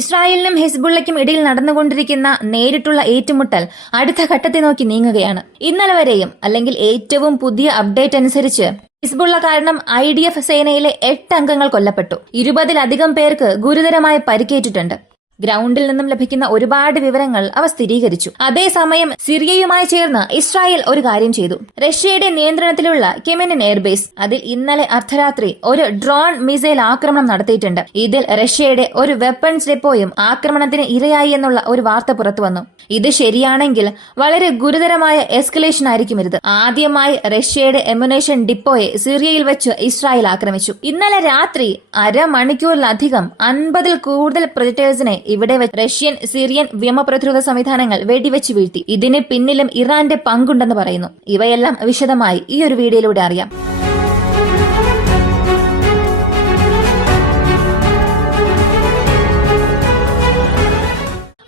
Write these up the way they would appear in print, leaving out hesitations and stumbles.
ഇസ്രായേലിനും ഹിസ്ബുള്ളയ്ക്കും ഇടയിൽ നടന്നുകൊണ്ടിരിക്കുന്ന നേരിട്ടുള്ള ഏറ്റുമുട്ടൽ അടുത്ത ഘട്ടത്തെ നോക്കി നീങ്ങുകയാണ്. ഇന്നലെ വരെയും അല്ലെങ്കിൽ ഏറ്റവും പുതിയ അപ്ഡേറ്റ് അനുസരിച്ച് ഹിസ്ബുള്ള കാരണം IDF സേനയിലെ 8 അംഗങ്ങൾ കൊല്ലപ്പെട്ടു. 20-ലധികം പേർക്ക് ഗുരുതരമായി പരിക്കേറ്റിട്ടുണ്ട്. ഗ്രൗണ്ടിൽ നിന്നും ലഭിക്കുന്ന ഒരുപാട് വിവരങ്ങൾ അവ സ്ഥിരീകരിച്ചു. അതേസമയം സിറിയയുമായി ചേർന്ന് ഇസ്രായേൽ ഒരു കാര്യം ചെയ്തു. റഷ്യയുടെ നിയന്ത്രണത്തിലുള്ള കെമിനിൻ എയർബേസ് അതിൽ ഇന്നലെ അർദ്ധരാത്രി ഒരു ഡ്രോൺ മിസൈൽ ആക്രമണം നടത്തിയിട്ടുണ്ട്. ഇതിൽ റഷ്യയുടെ ഒരു വെപ്പൺസ് ഡെപ്പോയും ആക്രമണത്തിന് ഇരയായി എന്നുള്ള ഒരു വാർത്ത പുറത്തുവന്നു. ഇത് ശരിയാണെങ്കിൽ വളരെ ഗുരുതരമായ എസ്കലേഷൻ ആയിരിക്കും ഇത്. ആദ്യമായി റഷ്യയുടെ എമുനേഷൻ ഡിപ്പോയെ സിറിയയിൽ വെച്ച് ഇസ്രായേൽ ആക്രമിച്ചു. ഇന്നലെ രാത്രി അരമണിക്കൂറിലധികം 50-ൽ കൂടുതൽ പ്രൊജക്ടൈൽസിനെ ഇവിടെ റഷ്യൻ സിറിയൻ വ്യോമപ്രതിരോധ സംവിധാനങ്ങൾ വെടിവെച്ച് വീഴ്ത്തി. ഇതിന് പിന്നിലും ഇറാന്റെ പങ്കുണ്ടെന്ന് പറയുന്നു. ഇവയെല്ലാം വിശദമായി ഈ ഒരു വീഡിയോയിലൂടെ അറിയാം.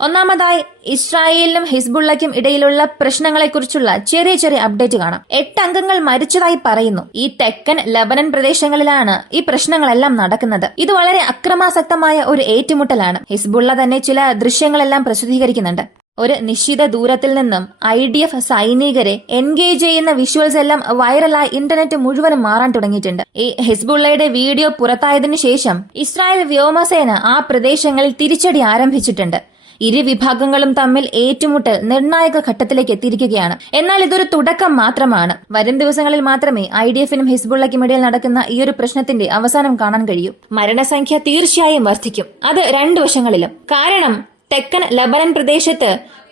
ഒന്നാമതായി ഇസ്രായേലിനും ഹിസ്ബുള്ളയ്ക്കും ഇടയിലുള്ള പ്രശ്നങ്ങളെക്കുറിച്ചുള്ള ചെറിയ അപ്ഡേറ്റ് കാണാം. 8 അംഗങ്ങൾ മരിച്ചതായി പറയുന്നു. ഈ തെക്കൻ ലബനൻ പ്രദേശങ്ങളിലാണ് ഈ പ്രശ്നങ്ങളെല്ലാം നടക്കുന്നത്. ഇത് വളരെ അക്രമാസക്തമായ ഒരു ഏറ്റുമുട്ടലാണ്. ഹിസ്ബുള്ള തന്നെ ചില ദൃശ്യങ്ങളെല്ലാം പ്രസിദ്ധീകരിക്കുന്നുണ്ട്. ഒരു നിശ്ചിത ദൂരത്തിൽ നിന്നും IDF സൈനികരെ എൻഗേജ് ചെയ്യുന്ന വിഷ്വൽസ് എല്ലാം വൈറലായി ഇന്റർനെറ്റ് മുഴുവനും മാറാൻ തുടങ്ങിയിട്ടുണ്ട്. ഈ ഹിസ്ബുള്ളയുടെ വീഡിയോ പുറത്തായതിനു ശേഷം ഇസ്രായേൽ വ്യോമസേന ആ പ്രദേശങ്ങളിൽ തിരിച്ചടി ആരംഭിച്ചിട്ടുണ്ട്. ഇരു വിഭാഗങ്ങളും തമ്മിൽ ഏറ്റുമുട്ടൽ നിർണായക ഘട്ടത്തിലേക്ക് എത്തിയിരിക്കുകയാണ്. എന്നാൽ ഇതൊരു തുടക്കം മാത്രമാണ്. വരും ദിവസങ്ങളിൽ മാത്രമേ IDFനും ഹിസ്ബുള്ളയ്ക്കും ഇടയിൽ നടക്കുന്ന ഈ ഒരു പ്രശ്നത്തിന്റെ അവസാനം കാണാൻ കഴിയൂ. മരണസംഖ്യ തീർച്ചയായും വർദ്ധിക്കും. അത് 2 വശങ്ങളിലും. കാരണം തെക്കൻ ലബനൻ പ്രദേശത്ത്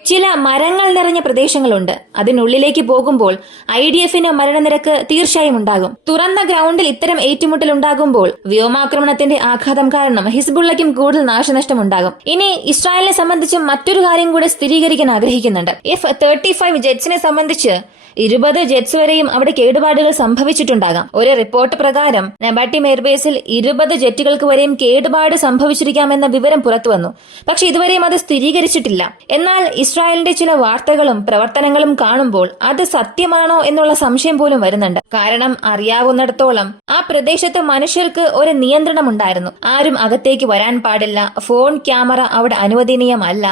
ചില മരങ്ങൾ നിറഞ്ഞ പ്രദേശങ്ങളുണ്ട്. അതിനുള്ളിലേക്ക് പോകുമ്പോൾ IDFന് മരണനിരക്ക് തീർച്ചയായും ഉണ്ടാകും. തുറന്ന ഗ്രൗണ്ടിൽ ഇത്തരം ഏറ്റുമുട്ടൽ ഉണ്ടാകുമ്പോൾ വ്യോമാക്രമണത്തിന്റെ ആഘാതം കാരണം ഹിസ്ബുള്ളയ്ക്കും കൂടുതൽ നാശനഷ്ടം ഉണ്ടാകും. ഇനി ഇസ്രായേലിനെ സംബന്ധിച്ച് മറ്റൊരു കാര്യം കൂടെ സ്ഥിരീകരിക്കാൻ ആഗ്രഹിക്കുന്നുണ്ട്. F-35 ജെറ്റ്സിനെ സംബന്ധിച്ച് 20 ജെറ്റ്സ് വരെയും അവിടെ കേടുപാടുകൾ സംഭവിച്ചിട്ടുണ്ടാകാം. ഒരു റിപ്പോർട്ട് പ്രകാരം നെബാട്ടിം എയർബേസിൽ 20 ജെറ്റുകൾക്ക് വരെയും കേടുപാട് സംഭവിച്ചിരിക്കാമെന്ന വിവരം പുറത്തുവന്നു. പക്ഷെ ഇതുവരെയും അത് സ്ഥിരീകരിച്ചിട്ടില്ല. എന്നാൽ ഇസ്രായേലിന്റെ ചില വാർത്തകളും പ്രവർത്തനങ്ങളും കാണുമ്പോൾ അത് സത്യമാണോ എന്നുള്ള സംശയം പോലും വരുന്നുണ്ട്. കാരണം അറിയാവുന്നിടത്തോളം ആ പ്രദേശത്ത് മനുഷ്യർക്ക് ഒരു നിയന്ത്രണം ഉണ്ടായിരുന്നു. ആരും അകത്തേക്ക് വരാൻ പാടില്ല. ഫോൺ ക്യാമറ അവിടെ അനുവദനീയമല്ല.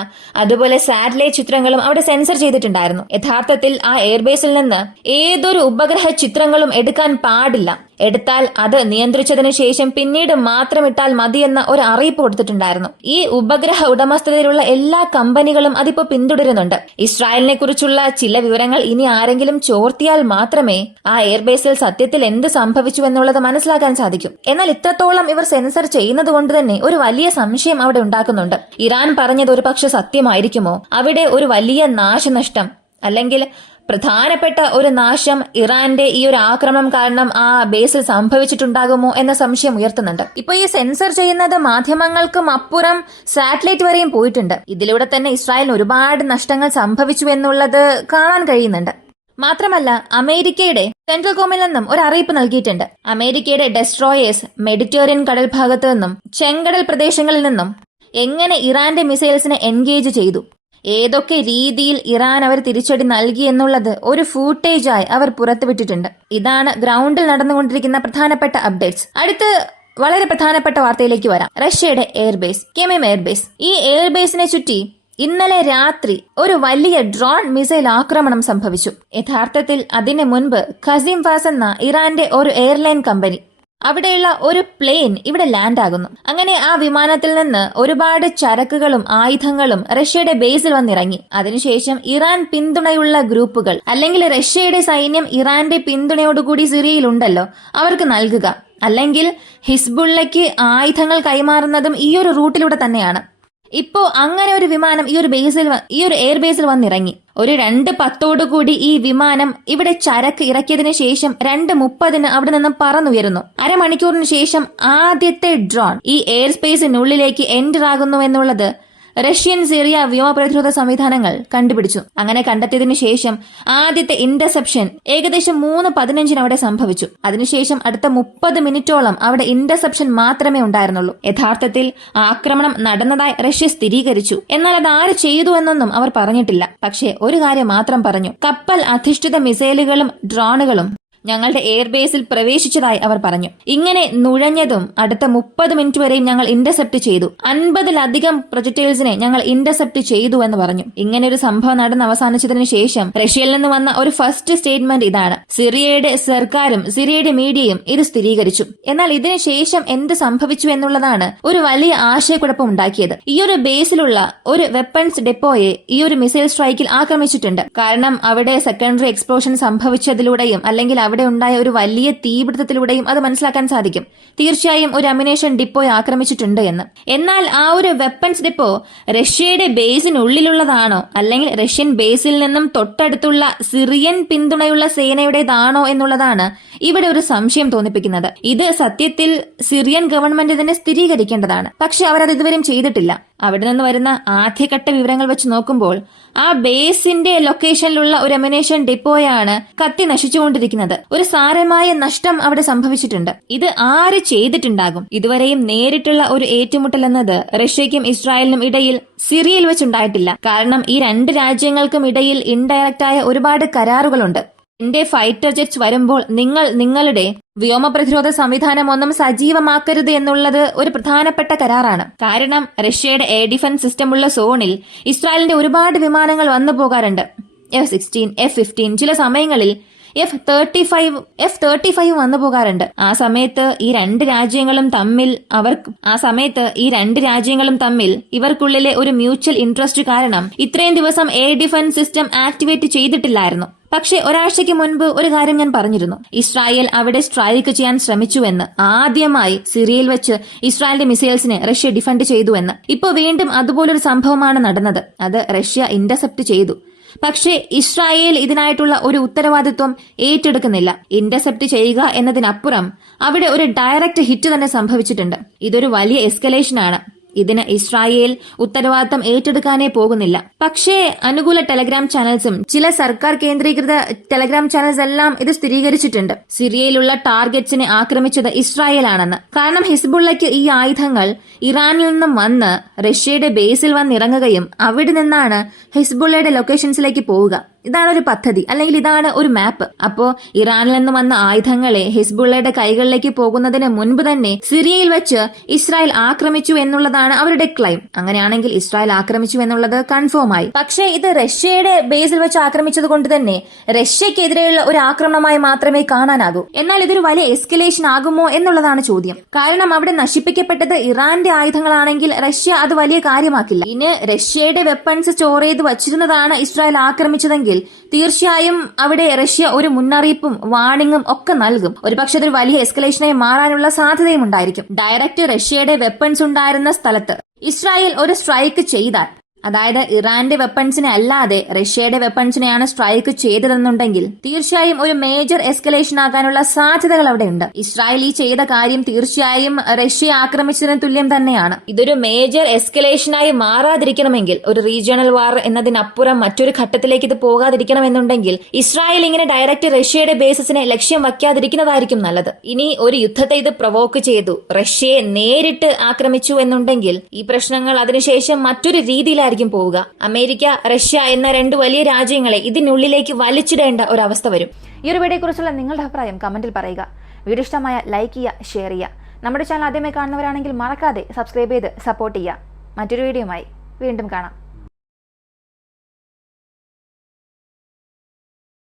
അതുപോലെ സാറ്റലൈറ്റ് ചിത്രങ്ങളും അവിടെ സെൻസർ ചെയ്തിട്ടുണ്ടായിരുന്നു. യഥാർത്ഥത്തിൽ ആ എയർബേസിൽ നിന്ന് ഏതൊരു ഉപഗ്രഹ ചിത്രങ്ങളും എടുക്കാൻ പാടില്ല. എടുത്താൽ അത് നിയന്ത്രിച്ചതിനു ശേഷം പിന്നീട് മാത്രം ഇട്ടാൽ മതിയെന്ന ഒരു അറിയിപ്പ് കൊടുത്തിട്ടുണ്ടായിരുന്നു. ഈ ഉപഗ്രഹ ഉടമസ്ഥതയിലുള്ള എല്ലാ കമ്പനികളും അതിപ്പോ പിന്തുടരുന്നുണ്ട്. ഇസ്രായേലിനെ കുറിച്ചുള്ള ചില വിവരങ്ങൾ ഇനി ആരെങ്കിലും ചോർത്തിയാൽ മാത്രമേ ആ എയർബേസിൽ സത്യത്തിൽ എന്ത് സംഭവിച്ചു എന്നുള്ളത് മനസ്സിലാക്കാൻ സാധിക്കും. എന്നാൽ ഇത്രത്തോളം ഇവർ സെൻസർ ചെയ്യുന്നത് കൊണ്ട് തന്നെ ഒരു വലിയ സംശയം അവിടെ ഉണ്ടാക്കുന്നുണ്ട്. ഇറാൻ പറഞ്ഞത് ഒരു പക്ഷെ സത്യമായിരിക്കുമോ? അവിടെ ഒരു വലിയ നാശനഷ്ടം അല്ലെങ്കിൽ പ്രധാനപ്പെട്ട ഒരു നാശം ഇറാന്റെ ഈ ഒരു ആക്രമണം കാരണം ആ ബേസിൽ സംഭവിച്ചിട്ടുണ്ടാകുമോ എന്ന സംശയം ഉയർത്തുന്നുണ്ട്. ഇപ്പൊ ഈ സെൻസർ ചെയ്യുന്നത് മാധ്യമങ്ങൾക്കും അപ്പുറം സാറ്റലൈറ്റ് വരെയും പോയിട്ടുണ്ട്. ഇതിലൂടെ തന്നെ ഇസ്രായേലിന് ഒരുപാട് നഷ്ടങ്ങൾ സംഭവിച്ചു എന്നുള്ളത് കാണാൻ കഴിയുന്നുണ്ട്. മാത്രമല്ല അമേരിക്കയുടെ സെൻട്രൽ കോമിൽ നിന്നും ഒരു അറിയിപ്പ് നൽകിയിട്ടുണ്ട്. അമേരിക്കയുടെ ഡെസ്ട്രോയേഴ്സ് മെഡിറ്ററേനിയൻ കടൽ ഭാഗത്തു നിന്നും ചെങ്കടൽ പ്രദേശങ്ങളിൽ നിന്നും എങ്ങനെ ഇറാന്റെ മിസൈൽസിനെ എൻഗേജ് ചെയ്തു, ഏതൊക്കെ രീതിയിൽ ഇറാൻ അവർ തിരിച്ചടി നൽകി എന്നുള്ളത് ഒരു ഫൂട്ടേജായി അവർ പുറത്തുവിട്ടിട്ടുണ്ട്. ഇതാണ് ഗ്രൗണ്ടിൽ നടന്നുകൊണ്ടിരിക്കുന്ന പ്രധാനപ്പെട്ട അപ്ഡേറ്റ്സ്. അടുത്ത് വളരെ പ്രധാനപ്പെട്ട വാർത്തയിലേക്ക് വരാം. റഷ്യയുടെ എയർബേസ് കെമിൻ എയർബേസ്. ഈ എയർബേസിനെ ചുറ്റി ഇന്നലെ രാത്രി ഒരു വലിയ ഡ്രോൺ മിസൈൽ ആക്രമണം സംഭവിച്ചു. യഥാർത്ഥത്തിൽ അതിന് മുൻപ് ഖസീം ഫാസ് എന്ന ഇറാന്റെ ഒരു എയർലൈൻ കമ്പനി അവിടെയുള്ള ഒരു പ്ലെയിൻ ഇവിടെ ലാൻഡ് ആകുന്നു. അങ്ങനെ ആ വിമാനത്തിൽ നിന്ന് ഒരുപാട് ചരക്കുകളും ആയുധങ്ങളും റഷ്യയുടെ ബേസിൽ വന്നിറങ്ങി. അതിനുശേഷം ഇറാൻ പിന്തുണയുള്ള ഗ്രൂപ്പുകൾ അല്ലെങ്കിൽ റഷ്യയുടെ സൈന്യം ഇറാന്റെ പിന്തുണയോടുകൂടി സിറിയയിലുണ്ടല്ലോ അവർക്ക് നൽകുക, അല്ലെങ്കിൽ ഹിസ്ബുള്ളയ്ക്ക് ആയുധങ്ങൾ കൈമാറുന്നതും ഈ ഒരു റൂട്ടിലൂടെ തന്നെയാണ്. ഇപ്പോ അങ്ങനെ ഒരു വിമാനം ഈ ഒരു എയർബേസിൽ വന്നിറങ്ങി. ഒരു 2:10 ഈ വിമാനം ഇവിടെ ചരക്ക് ഇറക്കിയതിനു ശേഷം 2:30 അവിടെ നിന്ന് പറന്നുയരുന്നു. അരമണിക്കൂറിന് ശേഷം ആദ്യത്തെ ഡ്രോൺ ഈ എയർ സ്പേസിനുള്ളിലേക്ക് എൻറ്റർ ആകുന്നു എന്നുള്ളത് റഷ്യൻ സിറിയ വ്യോമപ്രതിരോധ സംവിധാനങ്ങൾ കണ്ടുപിടിച്ചു. അങ്ങനെ കണ്ടെത്തിയതിനു ശേഷം ആദ്യത്തെ ഇന്റർസെപ്ഷൻ ഏകദേശം 3:15 അവിടെ സംഭവിച്ചു. അതിനുശേഷം അടുത്ത 30 മിനിറ്റോളം അവിടെ ഇന്റർസെപ്ഷൻ മാത്രമേ ഉണ്ടായിരുന്നുള്ളൂ. യഥാർത്ഥത്തിൽ ആക്രമണം നടന്നതായി റഷ്യ സ്ഥിരീകരിച്ചു. എന്നാൽ അത് ആര് ചെയ്തു എന്നൊന്നും അവർ പറഞ്ഞിട്ടില്ല. പക്ഷേ ഒരു കാര്യം മാത്രം പറഞ്ഞു: കപ്പൽ അധിഷ്ഠിത മിസൈലുകളും ഡ്രോണുകളും ഞങ്ങളുടെ എയർബേസിൽ പ്രവേശിച്ചതായി അവർ പറഞ്ഞു. ഇങ്ങനെ നുഴഞ്ഞതും അടുത്ത 30 മിനിറ്റ് വരെയും ഞങ്ങൾ ഇന്റർസെപ്റ്റ് ചെയ്തു. 50-ലധികം പ്രൊജക്ടൈൽസിനെ ഞങ്ങൾ ഇന്റർസെപ്റ്റ് ചെയ്തു എന്ന് പറഞ്ഞു. ഇങ്ങനെ ഒരു സംഭവം നടന്ന് അവസാനിച്ചതിന് ശേഷം റഷ്യയിൽ നിന്ന് വന്ന ഒരു ഫസ്റ്റ് സ്റ്റേറ്റ്മെന്റ് ഇതാണ്. സിറിയയുടെ സർക്കാരും സിറിയയുടെ മീഡിയയും ഇത് സ്ഥിരീകരിച്ചു. എന്നാൽ ഇതിന് ശേഷം എന്ത് സംഭവിച്ചു എന്നുള്ളതാണ് ഒരു വലിയ ആശയക്കുഴപ്പം ഉണ്ടാക്കിയത്. ഈ ഒരു ബേസിലുള്ള ഒരു വെപ്പൺസ് ഡെപ്പോയെ ഈ ഒരു മിസൈൽ സ്ട്രൈക്കിൽ ആക്രമിച്ചിട്ടുണ്ട്. കാരണം അവിടെ സെക്കൻഡറി എക്സ്പ്ലോഷൻ സംഭവിച്ചതിലൂടെയും അല്ലെങ്കിൽ അവിടെ ഉണ്ടായ ഒരു വലിയ തീപിടുത്തത്തിലൂടെയും അത് മനസ്സിലാക്കാൻ സാധിക്കും. തീർച്ചയായും ഒരു അമ്യുനേഷൻ ഡിപ്പോയെ ആക്രമിച്ചിട്ടുണ്ട് എന്ന്. എന്നാൽ ആ ഒരു വെപ്പൺസ് ഡിപ്പോ റഷ്യയുടെ ബേസിനുള്ളിലുള്ളതാണോ അല്ലെങ്കിൽ റഷ്യൻ ബേസിൽ നിന്നും തൊട്ടടുത്തുള്ള സിറിയൻ പിന്തുണയുള്ള സേനയുടേതാണോ എന്നുള്ളതാണ് ഇവിടെ ഒരു സംശയം തോന്നിപ്പിക്കുന്നത്. ഇത് സത്യത്തിൽ സിറിയൻ ഗവൺമെന്റ് തന്നെ സ്ഥിരീകരിക്കേണ്ടതാണ്. പക്ഷെ അവരത് ഇതുവരെയും ചെയ്തിട്ടില്ല. അവിടെ നിന്ന് വരുന്ന ആദ്യഘട്ട വിവരങ്ങൾ വെച്ച് നോക്കുമ്പോൾ ആ ബേസിന്റെ ലൊക്കേഷനിലുള്ള ഒരു അമ്യുനേഷൻ ഡിപ്പോയാണ് കത്തി നശിച്ചുകൊണ്ടിരിക്കുന്നത്. ഒരു സാരമായ നഷ്ടം അവിടെ സംഭവിച്ചിട്ടുണ്ട്. ഇത് ആര് ചെയ്തിട്ടുണ്ടാകും? ഇതുവരെയും നേരിട്ടുള്ള ഒരു ഏറ്റുമുട്ടൽ എന്നത് റഷ്യയ്ക്കും ഇസ്രായേലിനും ഇടയിൽ സിറിയയിൽ വെച്ചുണ്ടായിട്ടില്ല. കാരണം ഈ രണ്ട് രാജ്യങ്ങൾക്കും ഇടയിൽ ഇൻഡയറക്റ്റായ ഒരുപാട് കരാറുകളുണ്ട്. എന്റെ ഫൈറ്റർ ജെറ്റ്സ് വരുമ്പോൾ നിങ്ങൾ നിങ്ങളുടെ വ്യോമ പ്രതിരോധ സംവിധാനം ഒന്നും സജീവമാക്കരുത് എന്നുള്ളത് ഒരു പ്രധാനപ്പെട്ട കരാറാണ്. കാരണം റഷ്യയുടെ എയർ ഡിഫൻസ് സിസ്റ്റം ഉള്ള സോണിൽ ഇസ്രായേലിന്റെ ഒരുപാട് വിമാനങ്ങൾ വന്നു പോകാറുണ്ട്. F-16, F-15, ചില സമയങ്ങളിൽ F-35 വന്നു പോകാറുണ്ട്. ആ സമയത്ത് ഈ രണ്ട് രാജ്യങ്ങളും തമ്മിൽ ഇവർക്കുള്ളിലെ ഒരു മ്യൂച്വൽ ഇൻട്രസ്റ്റ് കാരണം ഇത്രയും ദിവസം എയർ ഡിഫൻസ് സിസ്റ്റം ആക്ടിവേറ്റ് ചെയ്തിട്ടില്ലായിരുന്നു. പക്ഷെ ഒരാഴ്ചയ്ക്ക് മുൻപ് ഒരു കാര്യം ഞാൻ പറഞ്ഞിരുന്നു. ഇസ്രായേൽ അവിടെ സ്ട്രൈക്ക് ചെയ്യാൻ ശ്രമിച്ചുവെന്ന്. ആദ്യമായി സിറിയയിൽ വെച്ച് ഇസ്രായേലിന്റെ മിസൈൽസിനെ റഷ്യ ഡിഫെൻഡ് ചെയ്തുവെന്ന്. ഇപ്പൊ വീണ്ടും അതുപോലൊരു സംഭവമാണ് നടന്നത്. അത് റഷ്യ ഇന്റർസെപ്റ്റ് ചെയ്തു. പക്ഷേ ഇസ്രായേൽ ഇതിനായിട്ടുള്ള ഒരു ഉത്തരവാദിത്വം ഏറ്റെടുക്കുന്നില്ല. ഇന്റർസെപ്റ്റ് ചെയ്യുക എന്നതിനപ്പുറം അവിടെ ഒരു ഡയറക്റ്റ് ഹിറ്റ് തന്നെ സംഭവിച്ചിട്ടുണ്ട്. ഇതൊരു വലിയ എസ്കലേഷനാണ്. ഇതിന് ഇസ്രായേൽ ഉത്തരവാദിത്തം ഏറ്റെടുക്കാനേ പോകുന്നില്ല. പക്ഷേ അനുകൂല ടെലഗ്രാം ചാനൽസും ചില സർക്കാർ കേന്ദ്രീകൃത ടെലഗ്രാം ചാനൽസ് എല്ലാം ഇത് സ്ഥിരീകരിച്ചിട്ടുണ്ട്. സിറിയയിലുള്ള ടാർഗറ്റ്സിനെ ആക്രമിച്ചത് ഇസ്രായേലാണെന്ന്. കാരണം ഹിസ്ബുള്ളയ്ക്ക് ഈ ആയുധങ്ങൾ ഇറാനിൽ നിന്നും വന്ന് റഷ്യയുടെ ബേസിൽ വന്നിറങ്ങുകയും അവിടെ നിന്നാണ് ഹിസ്ബുള്ളയുടെ ലൊക്കേഷൻസിലേക്ക് പോവുക. ഇതാണ് ഒരു പദ്ധതി, അല്ലെങ്കിൽ ഇതാണ് ഒരു മാപ്പ്. അപ്പോ ഇറാനിൽ നിന്ന് വന്ന ആയുധങ്ങളെ ഹിസ്ബുള്ളയുടെ കൈകളിലേക്ക് പോകുന്നതിന് മുൻപ് തന്നെ സിറിയയിൽ വെച്ച് ഇസ്രായേൽ ആക്രമിച്ചു എന്നുള്ളതാണ് അവരുടെ ക്ലെയിം. അങ്ങനെയാണെങ്കിൽ ഇസ്രായേൽ ആക്രമിച്ചു എന്നുള്ളത് കൺഫേം ആയി. പക്ഷേ ഇത് റഷ്യയുടെ ബേസിൽ വെച്ച് ആക്രമിച്ചത് കൊണ്ട് തന്നെ റഷ്യക്കെതിരെയുള്ള ഒരു ആക്രമണമായി മാത്രമേ കാണാനാകൂ. എന്നാൽ ഇതൊരു വലിയ എസ്കലേഷൻ ആകുമോ എന്നുള്ളതാണ് ചോദ്യം. കാരണം അവിടെ നശിപ്പിക്കപ്പെട്ടത് ഇറാന്റെ ആയുധങ്ങളാണെങ്കിൽ റഷ്യ അത് വലിയ കാര്യമാക്കില്ല. ഇനി റഷ്യയുടെ വെപ്പൺസ് സ്റ്റോർ ചെയ്ത് വച്ചിരുന്നതാണ് ഇസ്രായേൽ ആക്രമിച്ചതെങ്കിൽ തീർച്ചയായും അവിടെ റഷ്യ ഒരു മുന്നറിയിപ്പും വാർണിംഗും ഒക്കെ നൽകും. ഒരുപക്ഷെ അതൊരു വലിയ എസ്കലേഷനായി മാറാനുള്ള സാധ്യതയും ഉണ്ടായിരിക്കും. ഡയറക്റ്റ് റഷ്യയുടെ വെപ്പൺസ് ഉണ്ടായിരുന്ന സ്ഥലത്ത് ഇസ്രായേൽ ഒരു സ്ട്രൈക്ക് ചെയ്താൽ, അതായത് ഇറാന്റെ വെപ്പൺസിനെ അല്ലാതെ റഷ്യയുടെ വെപ്പൺസിനെയാണ് സ്ട്രൈക്ക് ചെയ്തതെന്നുണ്ടെങ്കിൽ തീർച്ചയായും ഒരു മേജർ എസ്കലേഷൻ ആകാനുള്ള സാധ്യതകൾ അവിടെയുണ്ട്. ഇസ്രായേൽ ഈ ചെയ്ത കാര്യം തീർച്ചയായും റഷ്യയെ ആക്രമിച്ചതിന് തുല്യം തന്നെയാണ്. ഇതൊരു മേജർ എസ്കലേഷനായി മാറാതിരിക്കണമെങ്കിൽ, ഒരു റീജിയണൽ വാർ എന്നതിനപ്പുറം മറ്റൊരു ഘട്ടത്തിലേക്ക് ഇത് പോകാതിരിക്കണമെന്നുണ്ടെങ്കിൽ ഇസ്രായേൽ ഇങ്ങനെ ഡയറക്റ്റ് റഷ്യയുടെ ബേസിസിനെ ലക്ഷ്യം വയ്ക്കാതിരിക്കുന്നതായിരിക്കും നല്ലത്. ഇനി ഒരു യുദ്ധത്തെ ഇത് പ്രൊവോക്ക് ചെയ്തു, റഷ്യയെ നേരിട്ട് ആക്രമിച്ചു എന്നുണ്ടെങ്കിൽ ഈ പ്രശ്നങ്ങൾ അതിനുശേഷം മറ്റൊരു രീതിയിലായിരിക്കും പോവുക. അമേരിക്ക, റഷ്യ എന്ന രണ്ട് വലിയ രാജ്യങ്ങളെ ഇതിനുള്ളിലേക്ക് വലിച്ചിടേണ്ട ഒരു അവസ്ഥ വരും. ഈ ഒരു വീഡിയോയെ കുറിച്ചുള്ള നിങ്ങളുടെ അഭിപ്രായം കമന്റിൽ പറയുക. വീഡിയോ ഇഷ്ടമായ ലൈക്ക് ചെയ്യുക, ഷെയർ ചെയ്യുക. നമ്മുടെ ചാനൽ ആദ്യമായി കാണുന്നവരാണെങ്കിൽ മറക്കാതെ സബ്സ്ക്രൈബ് ചെയ്ത് സപ്പോർട്ട് ചെയ്യുക. മറ്റൊരു വീഡിയോയുമായി വീണ്ടും കാണാം.